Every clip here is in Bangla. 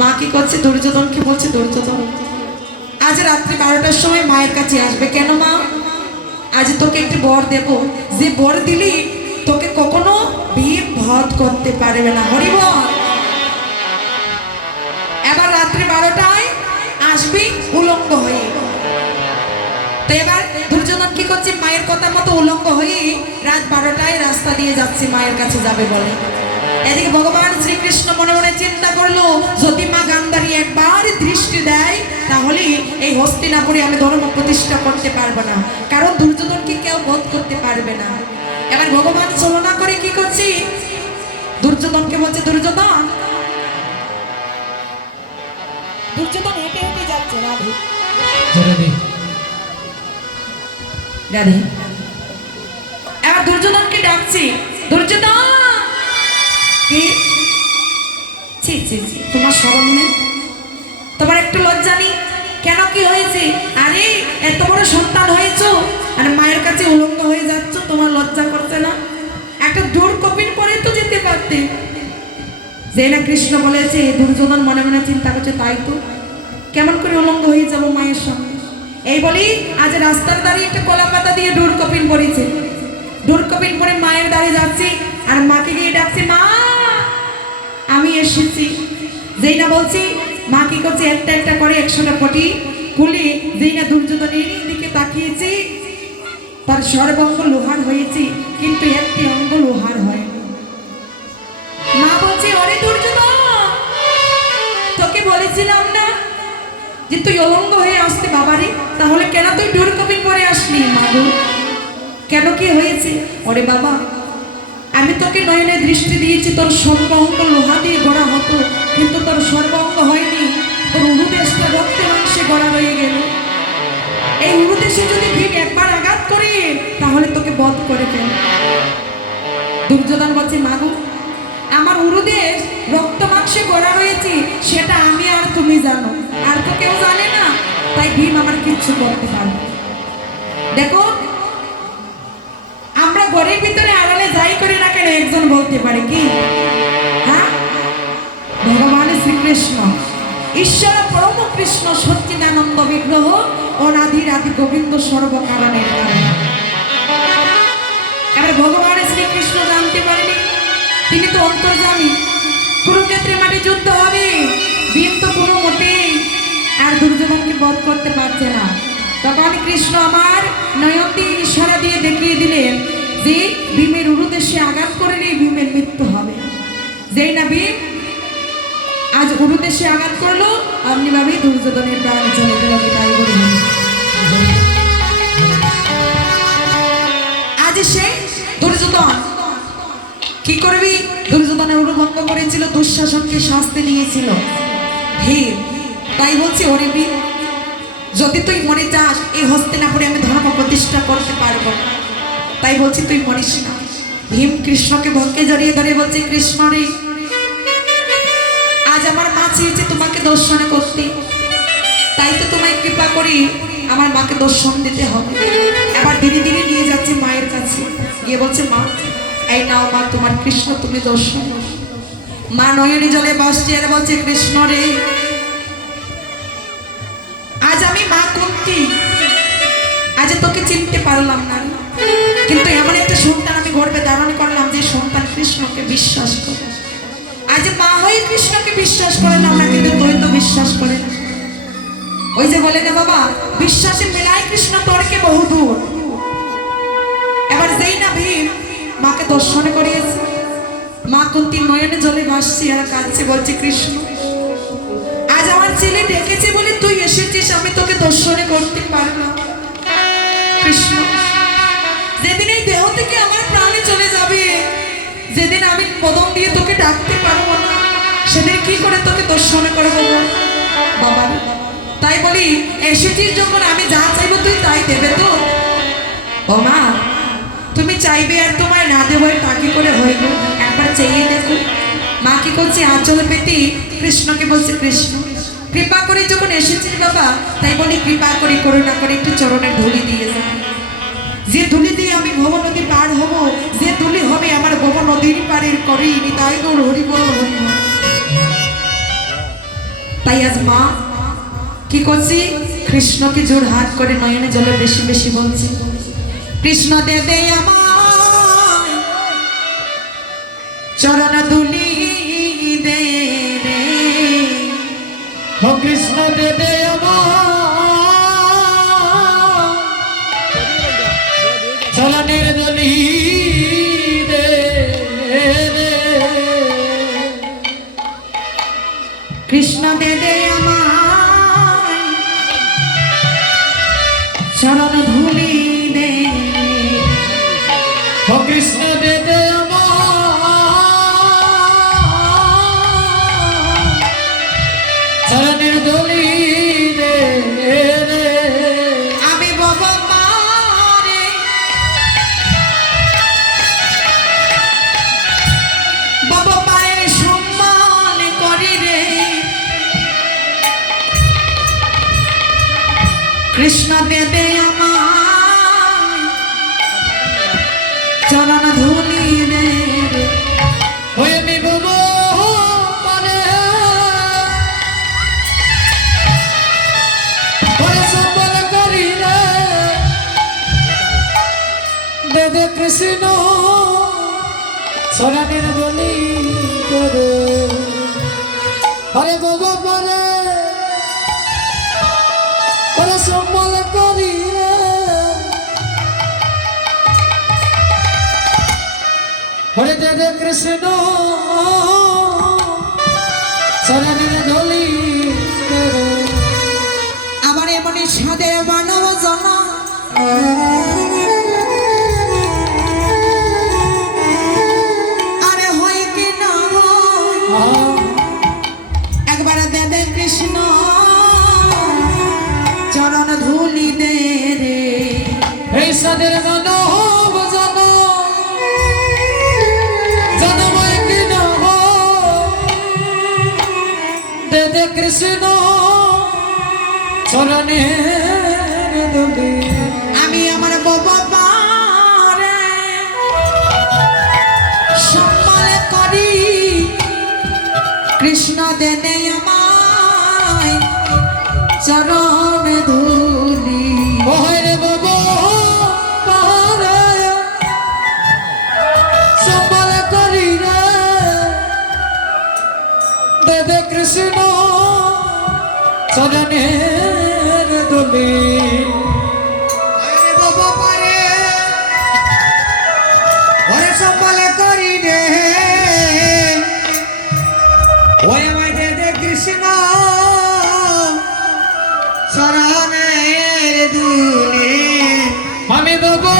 মা কি করছে, দুর্যোধনকে বলছে, দুর্যোধন আজ রাত্রি 12টার সময় মায়ের কাছে আসবে। কেন মা? আজ তোকে একটি বর দেব, যে বর দিলি তোকে কখনো ভীম বধ করতে পারবে না। হরিবল। এবার রাত্রি 12টায় আসবি উলঙ্গ হয়ে। তো এবার দুর্যোধন কি করছে, মায়ের কথা মতো উলঙ্গ হয়ে রাত 12টায় রাস্তা দিয়ে যাচ্ছে, মায়ের কাছে যাবে বলে। এদিকে ভগবান শ্রীকৃষ্ণ মনে মনে চিন্তা করলো, যদি মা গান্ধারী একবার দৃষ্টি দেয় তাহলে এই হস্তিনাপুরে আমি ধর্ম প্রতিষ্ঠা করতে পারবো না, কারণ দুর্যোধনকে কেউ বধ করতে পারবে না। এবার ভগবান ছলনা করে কি করছি, দুর্যোধনকে বলছে, দুর্যোধন দুর্যোধন হেঁটে হেঁটে যাচ্ছে রাধে রাধে। এবার দুর্যোধনকে ডাকছি, দুর্যোধন কি ছি ছি ছি, তোমার শরম নেই, তোমার একটু লজ্জা নেই? কেন, কি হয়েছে? আরে এত বড় সন্তান হয়েছো আর মায়ের কাছে উলঙ্গ হয়ে যাচ্ছ, তোমার লজ্জা করছে না? একটা দূর কপিন পরে তো যেতে পারতে। যে না কৃষ্ণ বলেছে, দুর্যোধন মনে মনে চিন্তা করছে, তাই তো, কেমন করে উলঙ্গ হয়ে যাবো মায়ের সামনে। এই বলি আজ রাস্তার দাঁড়িয়ে একটা কলা পাতা দিয়ে ডোর কপিন পরেছে, ডোর কপিন পরে মায়ের দাঁড়িয়ে যাচ্ছি আর মাকে গিয়ে ডাকছি, মা আমি এসেছি। যেই না বলছি, মা কি করছে, একটা একটা করে 100টা পটি খুলে, যেই না দুর্যোধনের দিকে তাকিয়েছি, তার সর্বাঙ্গ লোহার হয়েছে, কিন্তু একটি অঙ্গ লোহার হয়নি। মা বলছে, ওরে দুর্যোধন, তোকে বলেছিলাম না যে তুই অলঙ্গ হয়ে আসতে বাবারে, তাহলে কেন তুই ডোর কপিন পরে আসলি? মা গো, কেন, কি হয়েছে? ওরে বাবা, আমি তোকে নয়নে দৃষ্টি দিয়েছি, তোর সর্ব অঙ্গ লোহা দিয়ে গড়া হতো, কিন্তু তোর সর্ব অঙ্গ হয়নি, তোর উরুদেশটা রক্তে মাংসে গড়া রয়ে গেল। এই উরুদেশে যদি ভীম একবার আঘাত করে তাহলে তোকে বধ করে ফেল। দুর্যোধন বলছে, মাগো, আমার উরুদেশ রক্ত মাংসে গড়া রয়েছে সেটা আমি আর তুমি জানো, আর তো কেউ জানে না, তাই ভীম আমার কিচ্ছু করতে পারবে। দেখো, আমরা ঘরের ভিতরে আড়ালে যাই করি না কেন, একজন বলতে পারে কি, হ্যাঁ, ভগবান শ্রীকৃষ্ণ ঈশ্বর পরম কৃষ্ণ সচ্চিদানন্দ বিগ্রহ অনাদির আদি গোবিন্দ সর্বকারণের কারণ। এবার ভগবান শ্রীকৃষ্ণ জানতে পারেনি, তিনি তো অন্তর্যামী। কুরুক্ষেত্রের মাঠে যুদ্ধ হবে, ভীম তো কোনো মতেই আর দুর্যোধনকে বধ করতে পারছে না। তখন কৃষ্ণ আমার নয়ন দিয়ে ইশারা দিয়ে দেখিয়ে দিলেন যে ভীমের উরুদেশে আঘাত করলে ভীমের মৃত্যু হবে। যেই না ভীম আজ উরুদেশে আঘাত করলো, আপনি ভাবেই দুর্যোধনের প্রাণ চলে গেল। তাই বলি আজ সে দুর্যোধন কি করবি, দুর্যোধনের উরুভঙ্গ করেছিল, দুঃশাসনকে শাস্তি নিয়েছিল ভীম। তাই বলছি, ওরে ভীম, যদি তুই মরে যাস এই হস্তিনাপুরে আমি ধর্ম প্রতিষ্ঠা করতে পারবো না, তাই বলছি তুই মরিস না। ভীম কৃষ্ণকে ভঙ্গে জড়িয়ে ধরে বলছে, কৃষ্ণ রে, আজ আমার মা চেয়েছে তোমাকে দর্শন করতে, তাই তো তোমায় কৃপা করি আমার মাকে দর্শন দিতে হবে। এবার ধীরে ধীরে নিয়ে যাচ্ছে মায়ের কাছে, গিয়ে বলছে, মা এই নাও মা তোমার কৃষ্ণ, তুমি দর্শন। মা নয়নে জলে ভাসছে আর বলছে, কৃষ্ণ রে, আজ আমি মা কুন্তি, আজ তোকে চিনতে পারলাম না, কিন্তু এমন একটা সন্তান আমি গর্বে ধারণ করলাম যে সন্তান কৃষ্ণকে বিশ্বাস করে। আজ মা হয়ে কৃষ্ণকে বিশ্বাস করে না আমরা, কিন্তু তুই তো বিশ্বাস করে না। ওই যে বলে না বাবা, বিশ্বাসে মেলায় কৃষ্ণ তর্কে বহুদূর। এবার যেই না ভীম মাকে দর্শন করিয়েছে, মা কুন্তি নয়নে জলে ভাসছে আর কাঁদছে, বলছে, কৃষ্ণ আজ আমার ছেলে ডেকেছে বলে তুই এসেছিস, আমি তোকে দর্শনে করতে পারলাম। কৃষ্ণ, যেদিন এই দেহ থেকে আমার প্রাণে চলে যাবে, যেদিন আমি পদম দিয়ে তোকে ডাকতে পারবো না, সেদিন কি করে তোকে দর্শন করবো বাবা? তাই বলি, এসেছিস যখন আমি যা চাইবো তুই তাই দেবে তো? ও মা, তুমি চাইবে আর তোমায় না দেবো তা কি করে হইব? একবার চেয়ে দেখো। মা কি করছে, আঁচল পেতে কৃষ্ণকে বলছে, কৃষ্ণ কৃপা করে যখন এসেছিস বাবা, তাই বলি কৃপা করে করুণা করে একটু চরণে ধুলি দিয়ে যা। যে ধুলি দিয়ে আমি ভব নদী পার হব, যে ধুলি হবে আমার ভব নদীর পারের করেই তাই গৌর হরি বল হরি। তাই আজ মা কি করছি, কৃষ্ণকে জোর হাত করে নয়নে জলে বেশি বেশি বলছি, কৃষ্ণ দে দে আমার চরণ দুলি দে রে, ও কৃষ্ণ দে দে আমার চরণের দলি দে রে, কৃষ্ণ দে দে আমার চরণ ধুলি দে, ও কৃষ্ণ দে দে আমার চরণের দলি দে রে, আমি বাবা মারে বাবা মায়ের সম্মান করি রে, কৃষ্ণ দে দে আমার চরণ ধুলি দে রে, হয়ে আমি বলবো মানে বড় সম্বল করি রে, দে দে কৃষ্ণ চরণের দলি করে, হরে বাবা পরে বড় সম্বল করি রে, হরে দে দে কৃষ্ণ চরণের দলি করে, আমার এমনি সাদের মানব জানা আরে হয় কি না একবার দে দে কৃষ্ণ চরণ ধুলি দে রে, এই সাদের মানব জানো জানময় কি না দে দে কৃষ্ণ চরণের দলি, আমি আমার বাবা পারে সম্মান করি, কৃষ্ণ দে দে আমায় চরণ ধুলি, ওরে বাবা পারে সম্বল করি রে, দে দে কৃষ্ণ চরণের দলি, বাবা পারে ওরে সম্মান করি রে, ওই আমায় দে দে কৃষ্ণ চরণের ধুলি, আমি বাবা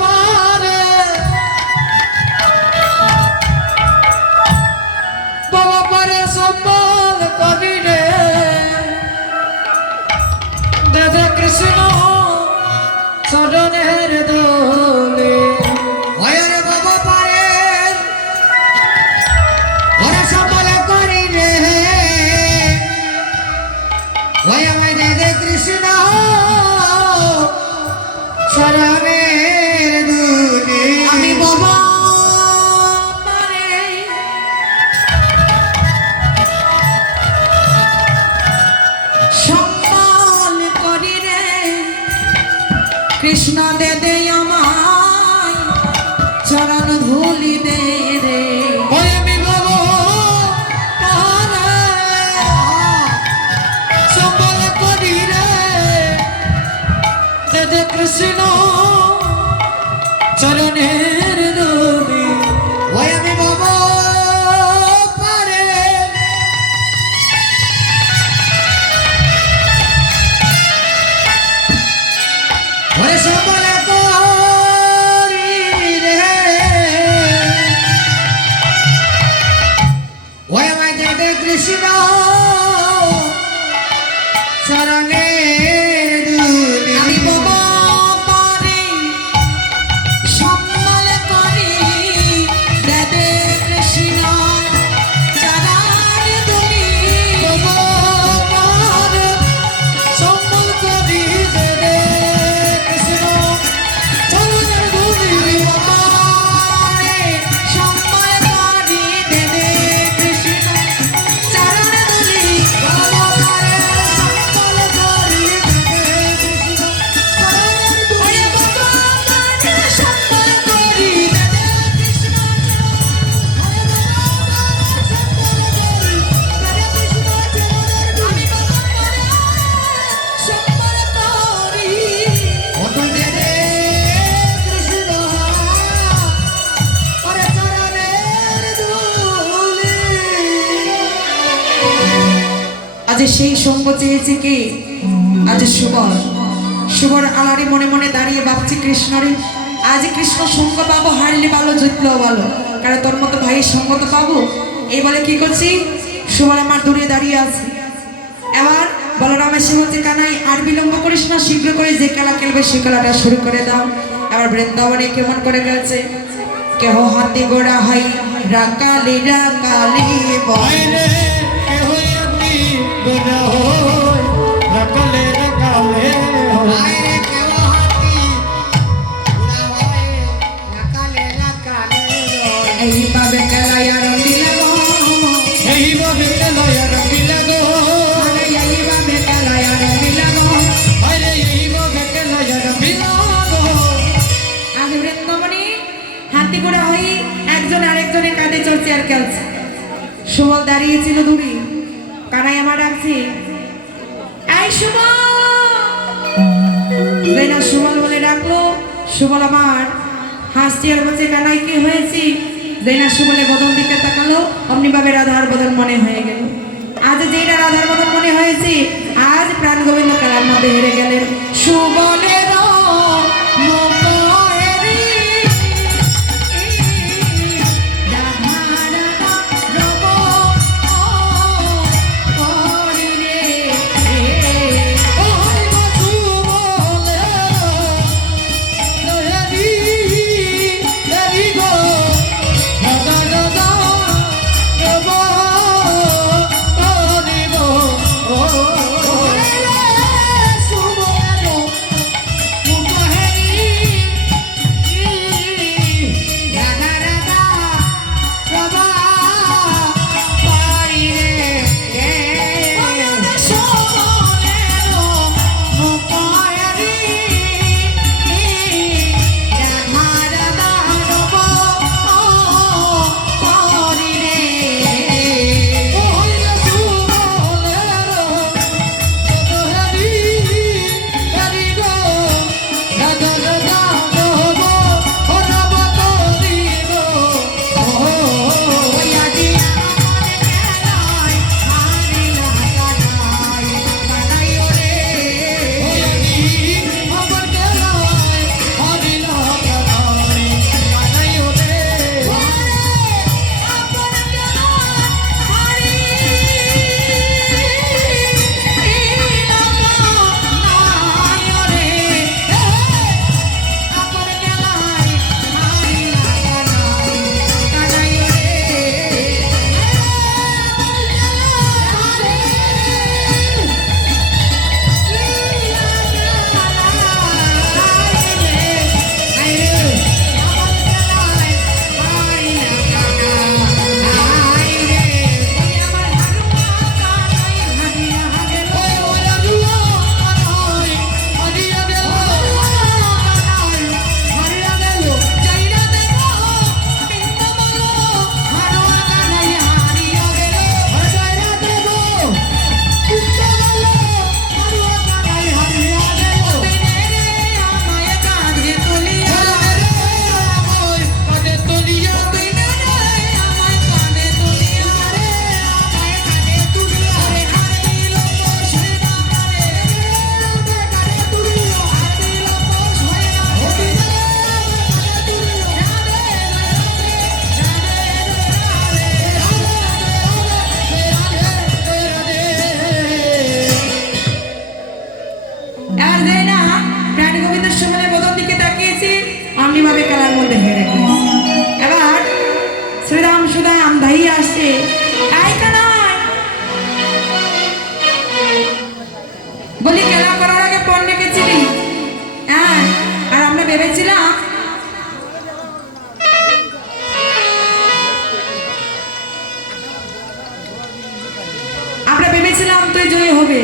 পারে বাবা পারে সম্বল করি রে, দে দে কৃষ্ণ চরণের দলি, ওরে বাবা পারে ওরে সম্মান করি রে, ওই আমায় দে দে কৃষ্ণ চরণের ধুলি, আমি বাবা পারে সম্মান করি রে, কৃষ্ণ দে দে আমায় চরণ ধুলি দে রে, ওই আমি বাবা পারে সম্বল করি রে, দে দে কৃষ্ণ চরণের দলি, ওই আমি বাবা পারে ওরে সম্মান করি রে, ওই আমায় দে দে কৃষ্ণ চরণের ধুলি, আমি বাবা পারে সম্মান করি দে দে কৃষ্ণ চরণের ধুলি, বাবা পারে সম্বল করি দে দে কৃষ্ণ চরণের দলি, আমি বাবা পারে সম্মান করি দে দে কৃষ্ণ চরণ ধুলি, সেই সঙ্গ চেয়েছে কে? আজ সুবল। সুবল আলারে মনে মনে দাঁড়িয়ে ভাবছি কৃষ্ণরে আজ কৃষ্ণ সঙ্গ পাবো, হারলে ভালো জিতলেও ভালো, কারণ তোর মতো ভাইয়ের সঙ্গ তো পাবো। এই বলে কি করছি, সুবল আমার দূরে দাঁড়িয়ে আছে। এবার বলরাম এসে বলছে কানাই আর বিলম্ব করিস না, শীঘ্র করে যে খেলা খেলবে সে খেলাটা শুরু করে দাও। এবার বৃন্দাবনে কেমন করে গেছে, কেহ হাতে গোড়া হাই রাকালি রাকালি বল আইরে কে হই আপনি গোনা হই রাকালে রাকালে আইরে কে হাতি গোনা হই রাকালে রাকালে এইভাবে খেলায় আর দিলাম, এইভাবে লয়া রাখিলা গো আরে এইভাবে খেলায় আর দিলাম। আইরে এইভাবে লয়া রাখিলা গো আজ বৃন্দাবনে হাতি গোড়া হই একজন আরেকজনের কাঁধে চড়ছে আর খেলছে। সুবল দাঁড়িয়েছিল দূরে, কানাই আমার ডাকছে এই সুবল। না সুবল বলে ডাকলো, সুবল আমার হাসছে আর বলছে কানাই কি হয়েছে? না সুবলে বদন দিকে তাকালো, অমনি ভাবে রাধার বদন মনে হয়ে গেল। আজ যেটা রাধার বদন মনে হয়েছে, আজ প্রাণ গোবিন্দ খেলার মধ্যে হেরে গেলেন। সুবলের অমনিভাবে খেলার মধ্যে হেরে গেল। এবার শ্রীরাম সুদাম ধাই আসছে, এই কানাই বলি খেলা করার আগে পণ রেখেছিলি, হ্যাঁ, আর আমরা ভেবেছিলাম তুই জয়ী হবে।